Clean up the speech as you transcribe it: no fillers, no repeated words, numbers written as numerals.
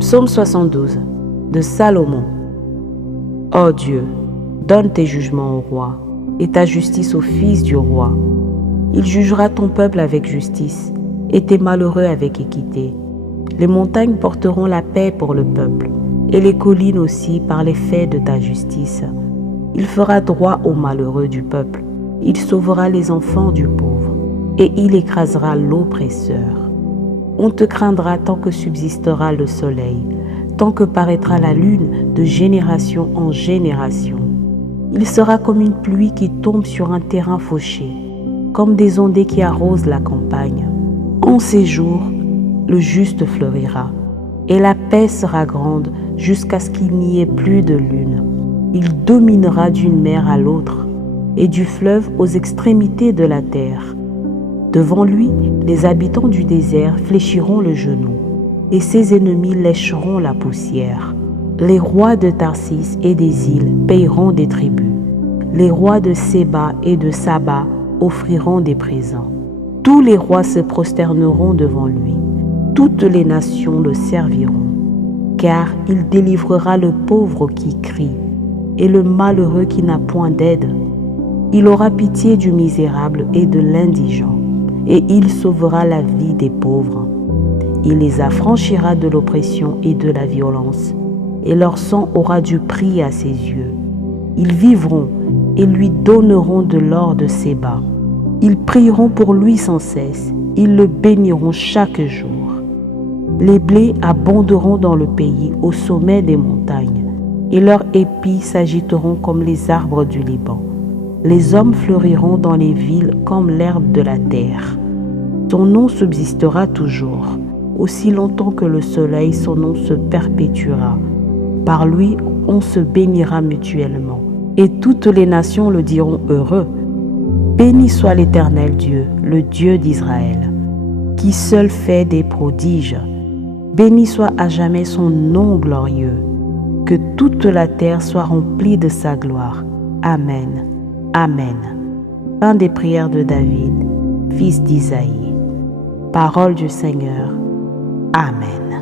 Psaume 72 de Salomon. Ô Dieu, donne tes jugements au roi et ta justice au fils du roi. Il jugera ton peuple avec justice et tes malheureux avec équité. Les montagnes porteront la paix pour le peuple et les collines aussi par les faits de ta justice. Il fera droit aux malheureux du peuple. Il sauvera les enfants du pauvre et il écrasera l'oppresseur. On te craindra tant que subsistera le soleil, tant que paraîtra la lune de génération en génération. Il sera comme une pluie qui tombe sur un terrain fauché, comme des ondées qui arrosent la campagne. En ces jours, le juste fleurira, et la paix sera grande jusqu'à ce qu'il n'y ait plus de lune. Il dominera d'une mer à l'autre, et du fleuve aux extrémités de la terre. Devant lui, les habitants du désert fléchiront le genou, et ses ennemis lécheront la poussière. Les rois de Tarsis et des îles payeront des tributs. Les rois de Séba et de Saba offriront des présents. Tous les rois se prosterneront devant lui. Toutes les nations le serviront, car il délivrera le pauvre qui crie et le malheureux qui n'a point d'aide. Il aura pitié du misérable et de l'indigent, et il sauvera la vie des pauvres. Il les affranchira de l'oppression et de la violence, et leur sang aura du prix à ses yeux. Ils vivront et lui donneront de l'or de Séba. Ils prieront pour lui sans cesse, ils le béniront chaque jour. Les blés abonderont dans le pays au sommet des montagnes, et leurs épis s'agiteront comme les arbres du Liban. Les hommes fleuriront dans les villes comme l'herbe de la terre. Son nom subsistera toujours. Aussi longtemps que le soleil, son nom se perpétuera. Par lui, on se bénira mutuellement. Et toutes les nations le diront heureux. Béni soit l'Éternel Dieu, le Dieu d'Israël, qui seul fait des prodiges. Béni soit à jamais son nom glorieux. Que toute la terre soit remplie de sa gloire. Amen. Amen. Fin des prières de David, fils d'Isaïe. Parole du Seigneur. Amen.